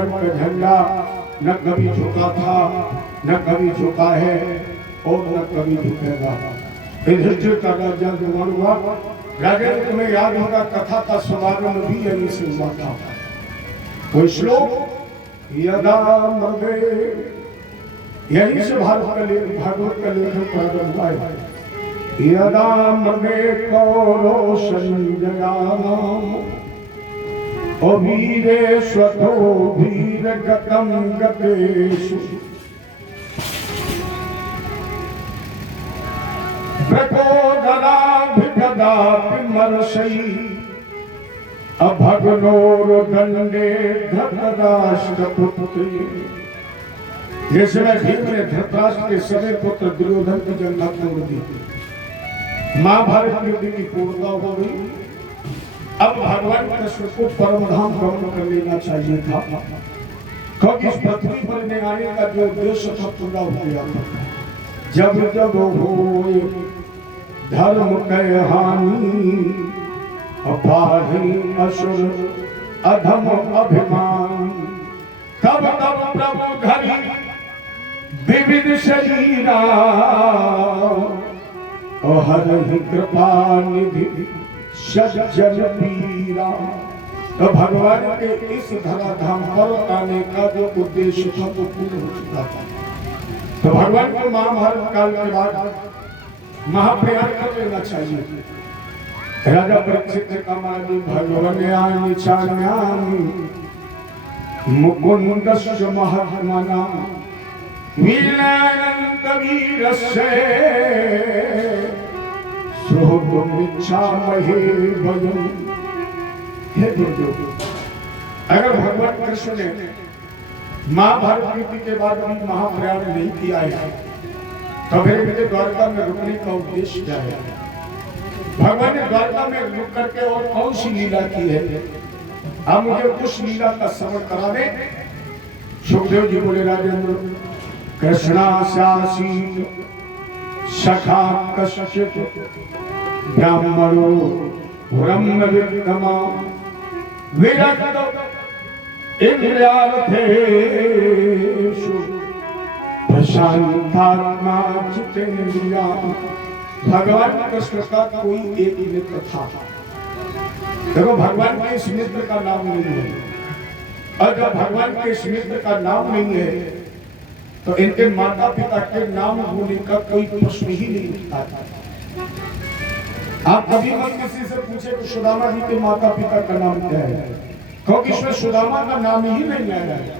भगवान का झंडा न कभी झुका था, न कभी झुका है और न कभी झुकेगा। युधिष्ठिर का राजा जवान हुआ। राजा तुम्हें याद होगा कथा का समागम भी यहीं से हुआ था। कोई श्लोक यदा मृगे, यहीं से भागवत का लेखन प्रारंभ हुआ है। यदा मृगे कौरो संजयानाम ओ वीरे स्वतो वीर गतम गतेषु प्रकोदराभिगदापि मर्षयि अभग्नोर्दंडे धृतराष्ट्रपुत्रे। जैसे मैं भीम ने धृतराष्ट्र के सभी पुत्र दुर्योधन की जंगा तोड़ दी, महाभारत युद्ध की पूर्णता हो गई। अब भगवान कृष्ण को परमधाम गमन कर लेना चाहिए था, क्योंकि इस पृथ्वी पर में आने का जो उद्देश्य था पूरा हो गया था। जब जब होए धर्म के हानि अपाहि असुर अधम अभिमान, तब तब प्रभु धरि विविध शरीरा और हरि कृपा निधि सज्जन पीरा। तो भगवान के इस धराधाम पर आने का जो उद्देश्य था वो पूर्ण हो चुका था। तो भगवान को महाभारत काल के बाद महाप्रयाण कर लेना चाहिए। राजा परीक्षित ने कहा भगवान आनि चान्यानि मुकुंदस्य महात्मना वीरानंद वीरस्य सुहृदमिच्छामहे वयम्। हे गुरुदेव, अगर भगवान कृष्ण ने महाभारत युद्ध के बाद भी महाप्रयाण नहीं किया है तो फिर मुझे द्वारका में रुकने का उद्देश्य क्या है? भगवान ने द्वारका में रुक करके और कौन सी लीला की है? आप मुझे उस लीला का श्रवण करा दें। सुखदेव जी बोले राजेंद्र, कृष्णास्यासी सखा कश्चित् ब्राह्मणो ब्रह्म विद्यमा विरक्त इंद्रियार्थेषु प्रशांतात्मा चित्तेन्द्रिया। भगवान कृष्ण का कोई एक मित्र था। देखो भगवान के इस मित्र का नाम नहीं है, और जब भगवान के इस मित्र का नाम नहीं है तो इनके माता पिता के नाम होने का कोई प्रश्न ही नहीं उठता था। आप कभी मत किसी से पूछे कि सुदामा जी के माता पिता का नाम क्या है, क्योंकि इसमें सुदामा का नाम ही नहीं आया है।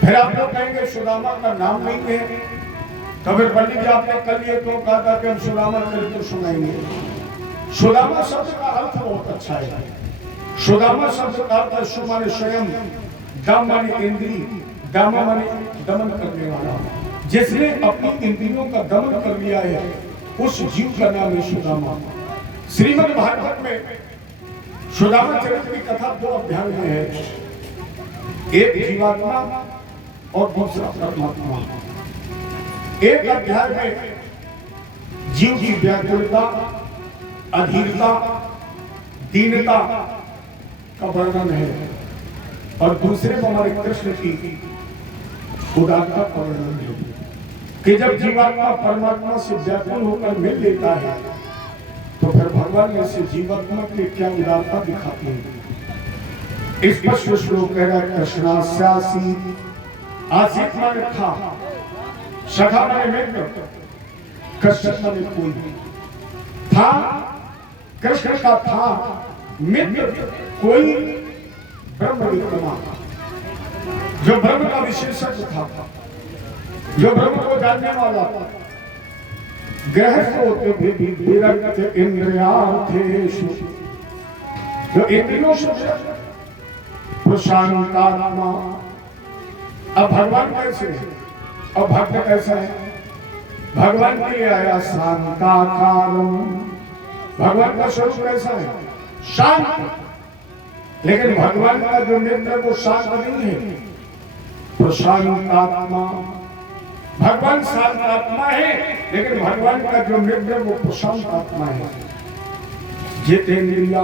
फिर आप लोग कहेंगे सुदामा का नाम नहीं है, तो फिर पंडित जी आपने कल ये क्यों कहा था कि हम सुदामा चरित्र सुनाएंगे? सुदामा शब्द का अर्थ बहुत अच्छा है। सुदामा शब्द का अर्थ सु माने स्वयं, दम माने इंद्री, दामा माने दमन करने वाला। जिसने अपनी इंद्रियों का दमन कर लिया है उस जीव का नाम है सुदामा। श्रीमद् भागवत में सुदामा चरित्र की कथा दो अध्याय में है, एक जीवात्मा और दूसरा परमात्मा। एक अध्याय में जीव की व्याकुलता, अधीरता, दीनता का वर्णन है, और दूसरे में हमारे कृष्ण की उदारता का वर्णन है कि जब जीवात्मा परमात्मा से व्याकुल होकर मिल लेता है तो फिर भगवान ने से जीवात्मा के क्या उदारता दिखाते हैं। इस पर श्लोक कह रहा है कृष्णास्यासी, आसित माने था, सखा माने मित्र, कृष्ण माने कोई था। कृष्ण का था मित्र कोई ब्रह्म विद्यमान, जो ब्रह्म का विशेषज्ञ था, जो ब्रह्म को जानने वाला था। गृहस्थ होते भी विरक्त इंद्रियार्थेषु, जो इंद्रियों से प्रशांतात्मा। अब भगवान कैसे है और भक्त कैसा है? भगवान के लिए आया शांताकारम। भगवान का स्वरूप कैसा है? शांत। लेकिन भगवान का जो नेत्र है वो शांत नहीं है, प्रशांतात्मा। भगवान शांत आत्मा है, लेकिन भगवान का जो नेत्र वो प्रशांत आत्मा है। जितेंद्रिया,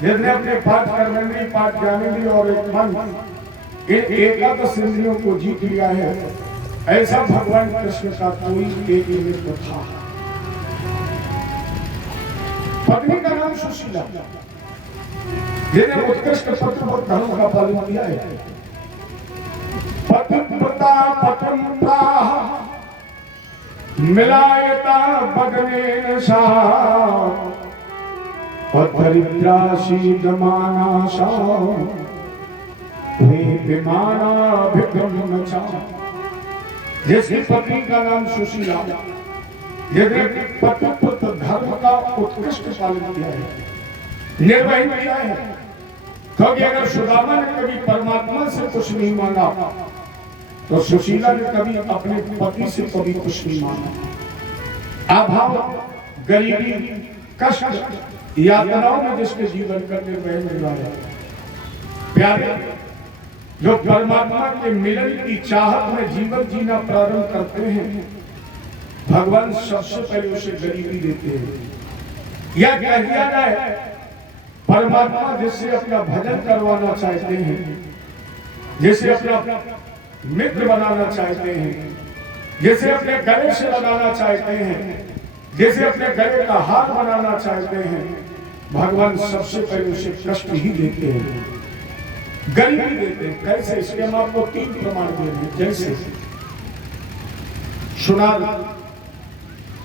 जिसने अपने 5 कर्मेंद्रिय, 5 ज्ञानेंद्रिय और एक मन, इन एकादश इंद्रियों को जीत लिया है, ऐसा भगवान कृष्ण का कोई एक मित्र था। पत्नी का नाम सुशीला, जिन्हें उत्कृष्ट पतिव्रत धर्म का पालन किया है। पतिव्रता पतिव्रता मिलायता बदनेन सा पत्रिद्रासी दमाना सा वे विमाना विक्रम चा। जिसकी पत्नी का नाम सुशीला, जिसने पतिव्रत धर्म का उत्कृष्ट पालन किया है, निर्वहन किया है। क्योंकि अगर सुदामा ने कभी परमात्मा से कुछ नहीं मांगा, तो सुशीला ने कभी अपने पति से कभी कुछ नहीं मांगा। अभाव, गरीबी, कष्ट, यातनाओं में जिसके जीवन का निर्वहन हुआ है, प्यारे जो परमात्मा के मिलन की चाहत में जीवन जीना प्रारंभ करते हैं, भगवान सबसे पहले उसे गरीबी देते हैं। यह कह दिया जाए, परमात्मा जिससे अपना भजन करवाना चाहते हैं, जिसे अपना मित्र बनाना चाहते हैं, जिसे अपने गले से लगाना चाहते हैं, जिसे अपने गले का हार बनाना चाहते हैं, भगवान सबसे पहले उसे कष्ट ही देते हैं, गरीबी देते हैं। कैसे? इसके हम आपको 3 प्रमाण दे रहे हैं। जैसे सुनार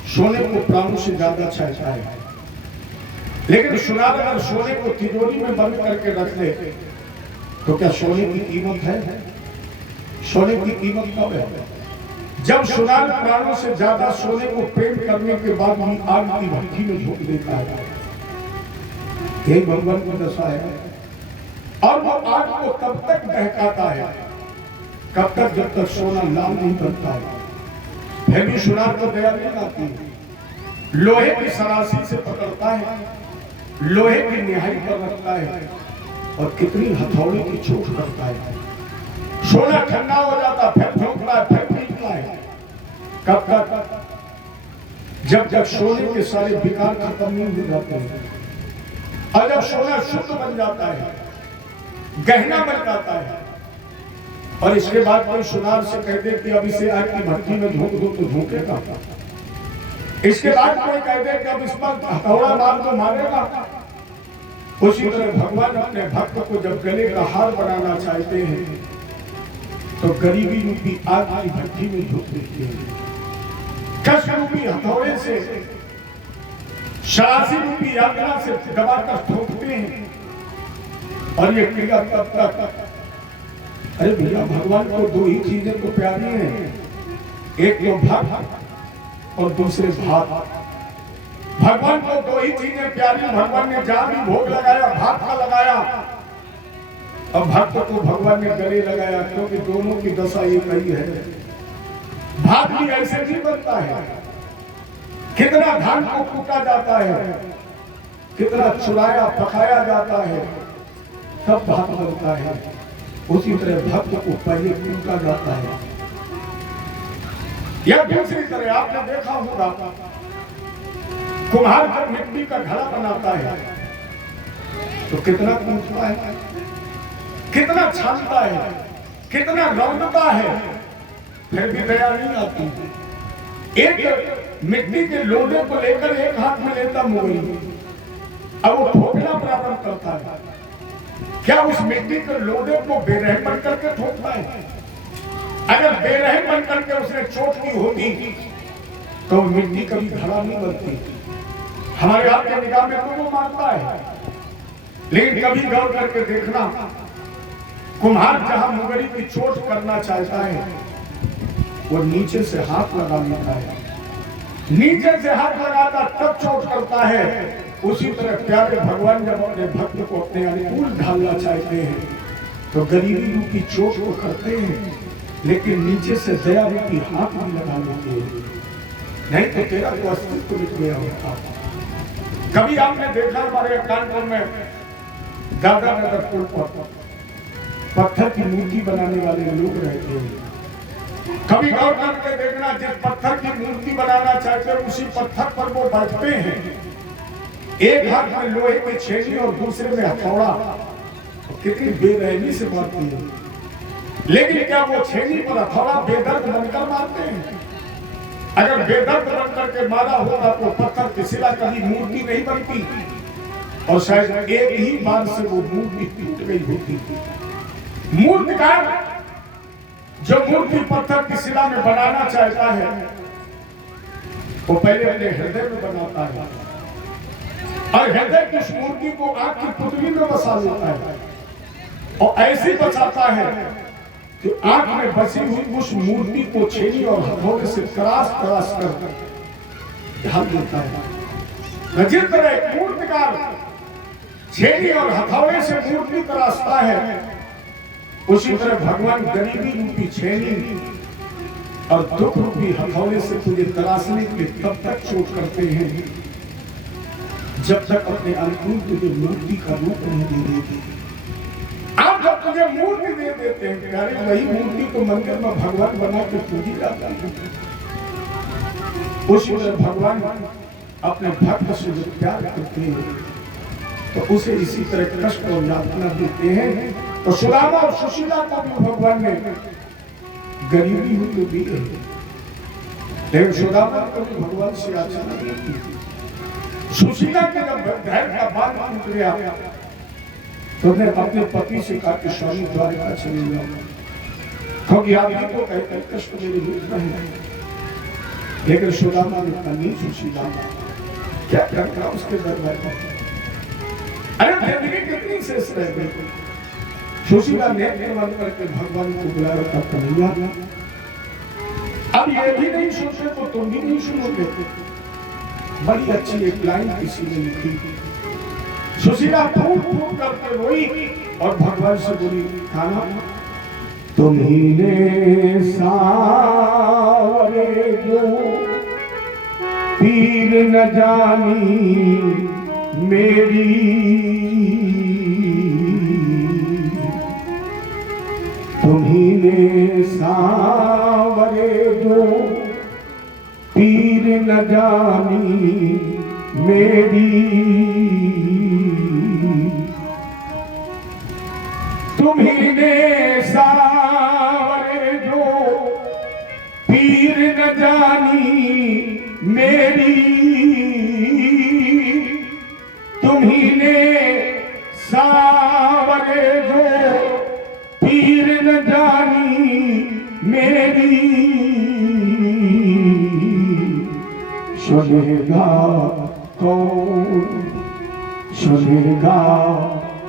सोने को प्राणों से ज्यादा चाहता है, लेकिन सुनार अगर सोने को तिजोरी में बंद करके रख ले, तो क्या सोने की कीमत है? सोने की कीमत कब है? जब सुनार प्राणों से ज्यादा सोने को प्रेम करने के बाद भी आग की भट्टी में झोंक देता है। यही भगवान की दशा है। और वो आग को तब तक बहकाता है, कब तक? जब तक सोना लाल नहीं बनता है। फिर भी सुनार को दया नहीं आती। लोहे की सरासी से पकड़ता है, लोहे की निहाई पर रखता है, और कितनी हथौड़े की चोट करता है। सोना ठंडा हो जाता, फिर झोंकता है, फिर पीटता है। कब तक? जब जब सोने के सारे विकार खत्म नहीं हो जाते हैं, और जब सोना शुद्ध बन जाता है, गहना बन जाता है, और इसके बाद कोई सुनार से कह दे कि अब इसे आग की भट्टी में झोंक दो, तो झोंकेगा। इसके बाद कोई कह दे कि अब इस पर हथौड़ा मार दो, मारेगा। उसी तरह भगवान अपने भक्त को जब गले का हार बनाना चाहते हैं, तो गरीबी रूपी आग की भट्टी में झोंक देते हैं, कष्ट रूपी हथौड़े से, शासी रूपी यातना से दबाकर ठोकते हैं। और ये क्रिया तब तक, अरे भैया, भगवान को 2 ही चीजें तो प्यारी हैं, एक तो भक्त और दूसरे भात। भगवान को 2 ही चीजें प्यारी। भगवान ने जहां भी भोग लगाया, भात का लगाया, और भक्त को भगवान ने गले लगाया, क्योंकि दोनों की दशा एक ही है। भात भी ऐसे नहीं बनता है। कितना धान को कूटा जाता है, कितना चुराया पकाया जाता है, तब भात बनता है। उसी तरह भक्त को पहले कूटा जाता है। या दूसरी तरह आपने देखा होगा, कुम्हार जब मिट्टी का घड़ा बनाता है, तो कितना कूटता है, कितना छानता है, कितना रौंदता है, फिर भी दया नहीं आती। एक मिट्टी के लोटे को लेकर एक हाथ में लेता मुगल, अब वो ठोकना प्रारंभ करता है। क्या उस मिट्टी के लोटे को बेरहम बन करके ठोकता है? अगर बेरहम बन करके उसने चोट की होती, तो मिट्टी कभी घड़ा नहीं बनती। हमारे आपके निगाह में तो वो मारता है, लेकिन कभी गौर करके देखना, कुम्हार जहां मुगरी की चोट करना चाहता है, वो नीचे से हाथ लगा लेता है। नीचे से हाथ लगाता तब चोट करता है। उसी तरह प्यारे भगवान जब अपने भक्त को अपने अनुकूल ढालना चाहते हैं, तो गरीबी रूपी चोट को करते हैं, लेकिन नीचे से दया रूपी हाथ भी लगा लेते हैं। नहीं तो तेरा तो अस्तित्व मिट गया होता। कभी आपने देखा हमारे कानपुर में दादा नगर पुल पर पत्थर की मूर्ति बनाने वाले लोग रहते हैं। कभी गौर करके देखना, जिस पत्थर की मूर्ति बनाना चाहते हैं, उसी पत्थर पर वो बैठते हैं। एक हाथ में लोहे की छेनी और दूसरे में हथौड़ा, कितनी बेरहमी से मारती है। लेकिन क्या वो छेनी पर हथौड़ा बेदर्द बनकर मारते हैं? अगर बेदर्द बनकर के मारा होता तो पत्थर की शिला कभी मूर्ति नहीं बनती और शायद एक ही बार से वो मूर्ति टूट गई होती। मूर्तिकार जो मूर्ति पत्थर की शिला में बनाना चाहता है वो पहले अपने हृदय में बनाता है और हृदय की उस मूर्ति को आग की पुतली में बसा लेता है और ऐसे बचाता है कि आग में बसी हुई उस मूर्ति को छेनी और हथौड़े से तराश कर ढाल देता है। जिस तरह एक मूर्तिकार छेनी और हथौड़े से मूर्ति तराशता है, उसी तरह भगवान गरीबी रूपी छेनी और दुख रूपी हथौड़े से तुझे तराशने के तब तक चोट करते हैं जब तक अपने अनुकूल तुझे मूर्ति का रूप नहीं दे देते। आप जब तुझे मूर्ति दे देते हैं, अरे वही मूर्ति तो मंदिर में भगवान बना के पूजी जाता है। उसी तरह भगवान अपने भक्त से जो प्यार करते हैं तो उसे इसी तरह कष्ट और यातना देते हैं। तो सुदामा और सुशीला को भी भगवान ने गरीबी हुई तो दी है, लेकिन सुदामा को भी भगवान से अच्छा नहीं थी। सुशीला के जब धैर्य का बात टूट गया तो उसने अपने पति से कहा कि स्वामी द्वारिका चले जाओ, क्योंकि आदमी को कहते कष्ट मेरे मित्र है। लेकिन सुदामा ने कहा नहीं सुशीला, क्या करना उसके दरबार में, अरे जिंदगी कितनी शेष रह गई। सुशीला ने निर्माण करके भगवान को बुलाया था, कन्हैया अब ये भी नहीं सोचे तो तुम भी नहीं सुनोगे। बड़ी अच्छी एक लाइन किसी ने लिखी, सुशीला फूट फूट करके रोई और भगवान से बोली, खाना तुम्ही सारे जो पीर न जानी मेरी, तुम्ही सावरे जो पीर न जानी मेरी, तुम्ही सावरे जो पीर न जानी मेरी, तुम्ही सावरे जो पीर न जानी मेरी, सुनेगा कौन, सुनेगा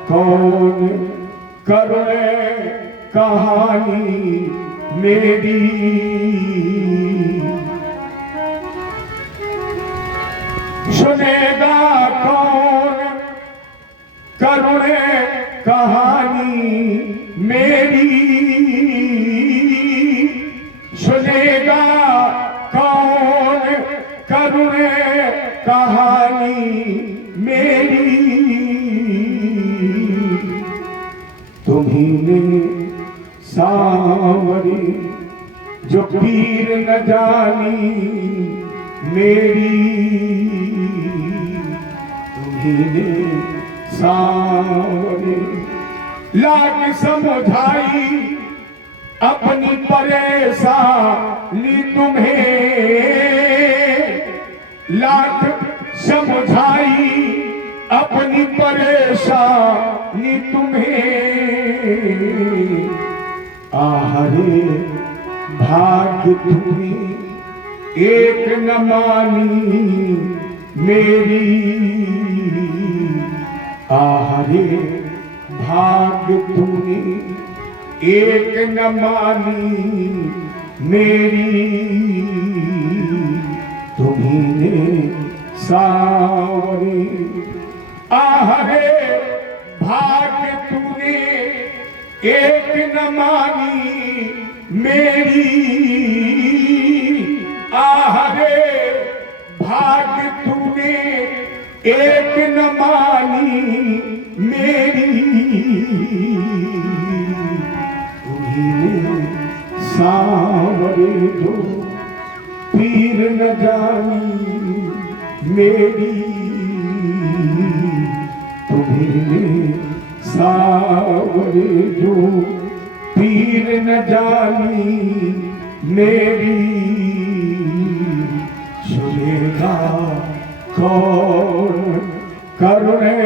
कौन करे कहानी मेरी, सुनेगा कौन करे कहानी मेरी, सुनेगा कौन करे कहानी मेरी, तुम्ही सावरी जो पीर न जानी मेरी, तुम्ही सावरी लाग समझाई अपनी परेशानी तुम्हें, लाख समझाई अपनी परेशानी तुम्हें, आहरे भाग्य तुम्हें एक न मानी मेरी, आहरे भाग्य तुम्हें एक न मानी मेरी, तुम्ही सावरी, आहरे भाग्य तूने एक न मानी मेरी, आहरे भाग्य तूने एक न मानी मेरी, तुम्ही सावरे जो पीर न जानी मेरी। जानी मेरी सुनेगा कौन करुणे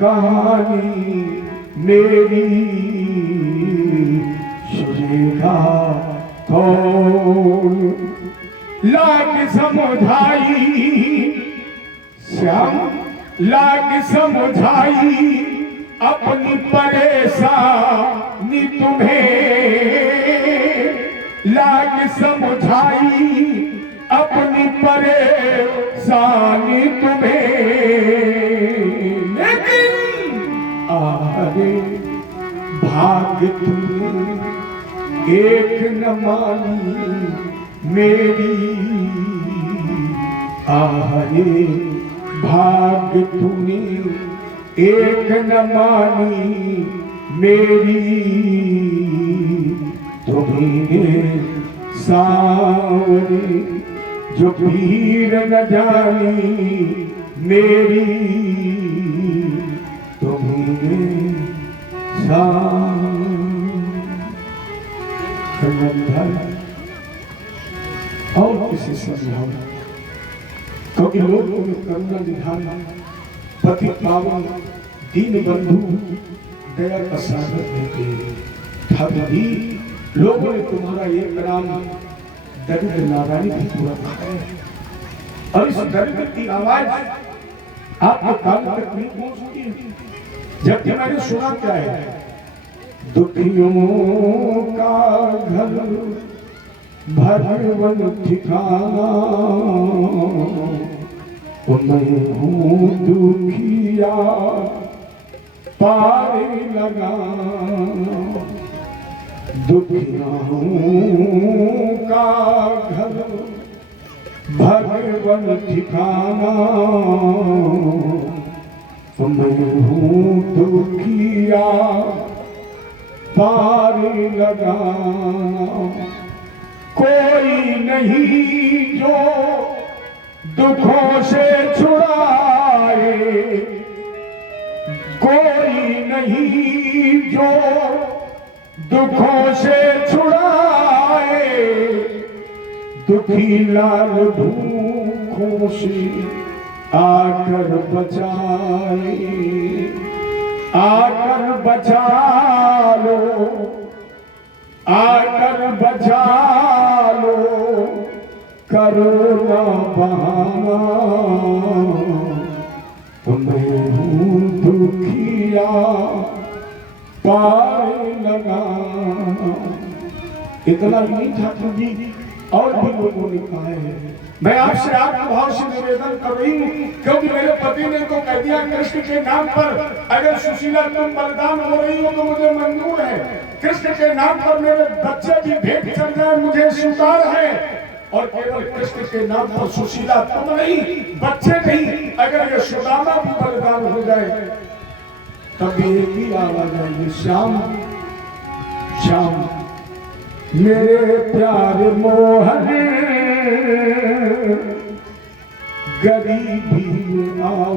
कहानी मेरी सुनेगा कौन। लाग समझाई श्याम लाग समझाई अपनी परेशानी तुम्हें, लाग समझाई अपनी परेशानी तुम्हें, लेकिन अरे भाग्य तुमने एक न मानी मेरी, अरे भाग्य तूने एक न मानी मेरी, तुम्हें सावरी जो पीर न जानी मेरी, तुम्हें सावरी। और किसी समझाओ, क्योंकि लोग तुम्हें करुणा निधान पति पावन दीन बंधु दया का सागर देते, ठाकुर लोगों ने तुम्हारा एक नाम दरिद्र नारायण भी पूरा कहा, और इस दरिद्र की आवाज आपके कान तक नहीं पहुंचती। जबकि मैंने सुना क्या है, दुखियों का घर भगवन ठिकाना, मैं हूँ दुखिया पारे लगा, दुखियों का घर भगवन ठिकाना, मैं हूँ दुखिया पारे लगा। कोई नहीं जो दुखों से छुड़ाए, कोई नहीं जो दुखों से छुड़ाए, दुखी लाल भूखों से आकर बचाए, आकर बचा लो, आकर बचा लो, करो ना बहाना, मैं हूँ दुखिया पाए लगा। इतना नहीं ठाकुर जी, और भी लोगों ने कहा है। मैं आपसे आत्मभाव से निवेदन कर रही हूँ, क्योंकि मेरे पति ने तो कह दिया कृष्ण के नाम पर अगर सुशीला तुम बलिदान हो रही हो तो मुझे मंजूर है, कृष्ण के नाम पर मेरे बच्चे भी भेंट चढ़ जाए मुझे स्वीकार है, और केवल कृष्ण के नाम पर सुशीला तुम नहीं, बच्चे नहीं, अगर ये सुदामा भी बलिदान हो जाए तब एक ही आवाज आएगी, श्याम श्याम मेरे प्यारे मोहन गरीबी में आओ,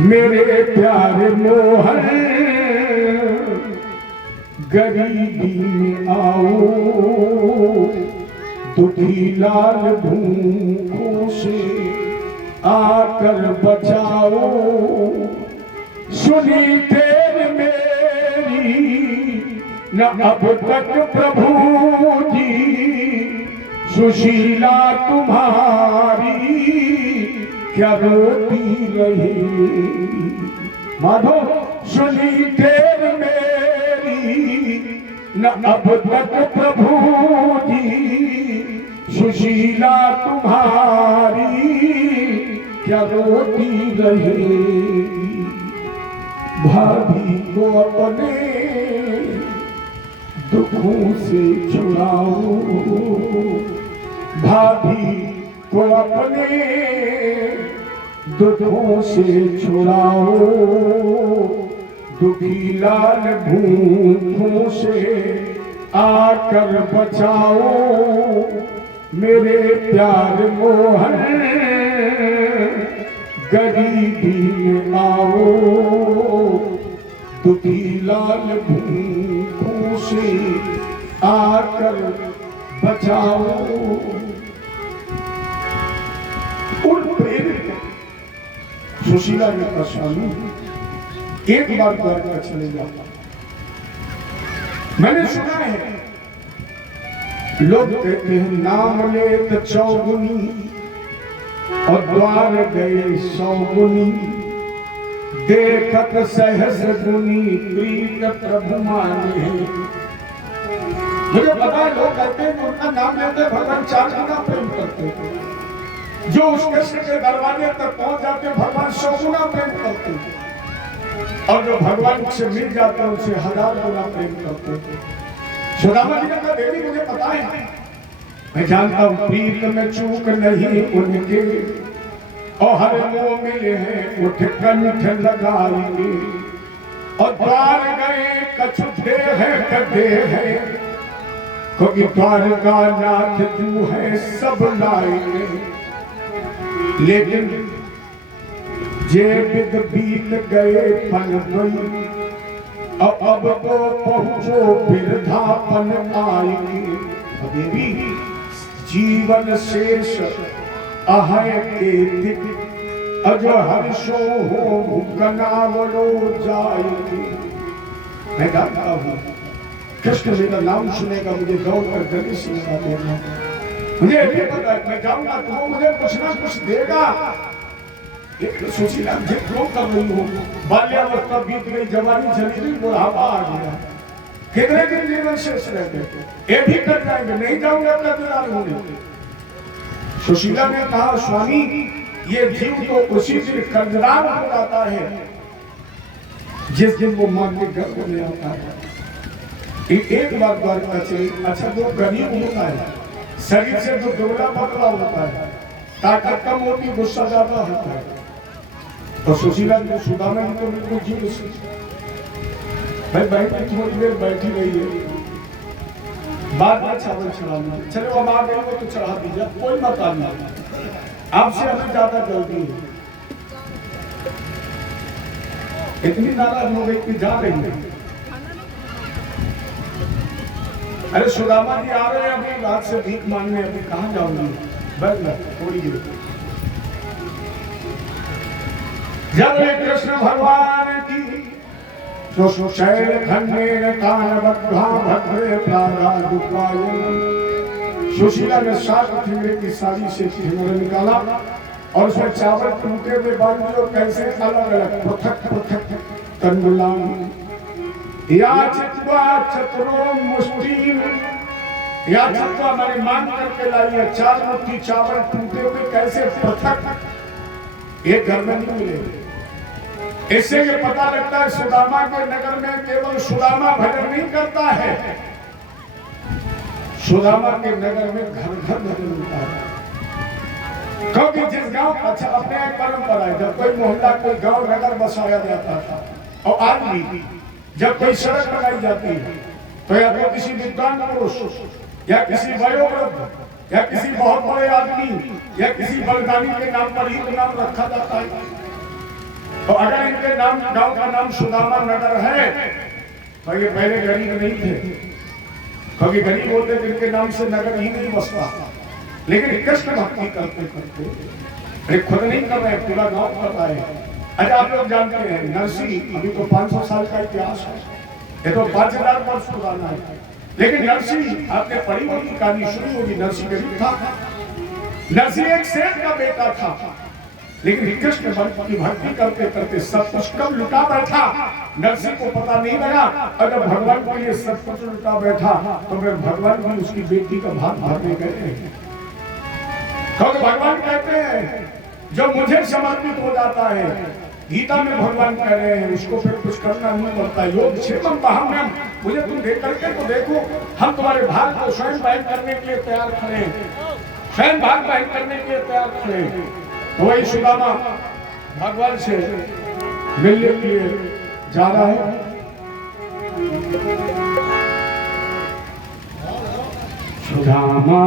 मेरे प्यारे मोहन गरीबी में आओ, दुखी लाल भूखों से आकर बचाओ, सुनी तेरी मेरी न अब तक प्रभु जी, सुशीला तुम्हारी क्या रोती रही, माधो सुनी तेरी मेरी न अब तक प्रभु जी, सुशीला तुम्हारी क्या रोती रहेगी। भाभी को अपने दुखों से छुड़ाओ, भाभी को अपने दुखों से छुड़ाओ, दुखी लाल भूखों से आकर बचाओ, मेरे प्यार मोहन गरीबी में आओ, दुखी लाल भूखों से आकर बचाओ। उन प्रेरित सुशीला ने कहा स्वामी एक बार द्वारका चले जाओ। मैंने सुना है लोग कहते हैं नाम ले तो चौगुनी और द्वार गए सौगुनी, देखत सहस्र गुनी प्रीत प्रभु माने। मुझे पता है लोग कहते हैं उनका नाम लेते भगवान 4 गुना प्रेम करते, जो उस कृष्ण के दरवाजे तक पहुंच जाते भगवान 100 गुना प्रेम करते, और जो भगवान से मिल जाते उनसे 1000 गुना प्रेम करते। सुदामा जी ने कहा देवी मुझे पता है, मैं जानता हूं प्रीत में चूक नहीं उनके, और हर मुंह मिले हैं उठ कंठ लगाएंगे, और द्वार गए कछु देह कदे है, क्योंकि द्वारका नाथ तू है सब लाएंगे। लेकिन जे विद बीत गए पल गई, अब तो पहुंचो बिरधापन आएगी। देवी जीवन शेष अहय के दिक, अज हर्षो हो गनावलो जाएगी। मैं जानता हूँ कृष्ण मेरा नाम सुनेगा, मुझे दौड़ कर गले सुनेगा देना, मुझे भी पता है मैं जाऊंगा तो वो मुझे कुछ ना कुछ देगा। सुशीला जी क्यों कर रही हो, बाल्यावस्था बीत गई, जवानी चली गई, बुढ़ापा आ गया, कितने दिन जीवन शेष रह गए, ये भी कर जाएंगे, नहीं जाऊंगा तो तैयार होंगे। सुशीला ने कहा स्वामी ये जीव तो उसी दिन कर्जदार हो जाता है जिस दिन वो मां के गर्भ में आता है। एक बार द्वारका चली। अच्छा जो गरीब होता है, शरीर से जो दुबला पतला होता है, ताकत कम होती, गुस्सा ज्यादा होता है, तो सुशीला ने सुदामा जी को बिल्कुल जीव से भाई बैठी थोड़ी देर बैठी रही है, बाद में चावल चढ़ाना, चलो अब आ गए तो चढ़ा दीजिए, कोई मत आना, आपसे हमें ज्यादा जल्दी है। इतनी नाराज हो गई कि जा रही है। अरे सुदामा जी आ रहे हैं अभी रात से भीख मांगने, अभी कहाँ जाऊंगी, बैठ लो थोड़ी देर। जब कृष्ण भगवान की तो शैल खंडेन कानबद्धा भद्रे प्रागादुपायन, सुशीला ने 7 ठिंगरे की साड़ी से ठिंगरा निकाला और उसमें चावल टूटे हुए बांधे और कैसे अलग अलग पृथक पृथक तंडुलान या चित्वा चतुरो मुष्टि, या चित्वा मैंने मांग करके लाई है 4 मुट्ठी चावल टूटे हुए कैसे पृथक, एक घर में नहीं मिले। इससे ये पता लगता है सुदामा के नगर में केवल सुदामा भजन नहीं करता है, सुदामा के नगर में घर घर भजन होता है। क्योंकि जिस गांव, अच्छा अपने एक परंपरा है, जब कोई मोहल्ला कोई गांव नगर बसाया जाता था, और आज भी जब कोई सड़क बनाई जाती है तो या तो किसी विद्वान पुरुष या किसी वयोवृद्ध या किसी बहुत बड़े आदमी या किसी बलदानी के नाम पर ही तो नाम रखा जाता है। तो अगर इनके नाम गांव का नाम सुदामा नगर है तो ये पहले गरीब नहीं थे, क्योंकि गरीब होते जिनके नाम से नगर ही नहीं बसता। लेकिन कृष्ण भक्ति करते करते, अरे खुद नहीं कर रहे, पूरा गांव कर रहा है। अच्छा आप लोग जानते हैं नरसी अभी तो 500 साल का इतिहास है, ये तो 5000 वर्ष पुराना है। लेकिन नरसी आपने पढ़ी होगी, कहानी सुनी होगी, नरसी गरीब था, नरसी एक सेठ का बेटा था, लेकिन कृष्ण की भक्ति करते करते सब कुछ कब लुटा बैठा, नरसी को पता नहीं लगा। अगर भगवान के लिए सब कुछ लुटा बैठा तो फिर भगवान भी उसकी बेटी का भाग भरने गए। क्योंकि भगवान कहते हैं जो मुझे समर्पित हो जाता है, गीता में भगवान कह रहे हैं उसको फिर कुछ करना नहीं पड़ता। योग क्षेमम बहम्यम, मुझे तुम देख करके तो देखो, हम तुम्हारे भाग को स्वयं वहन करने के लिए तैयार खड़े हैं, स्वयं भाग वहन करने के लिए तैयार खड़े हैं। तो वही सुदामा भगवान से मिलने के लिए जा रहा है। सुदामा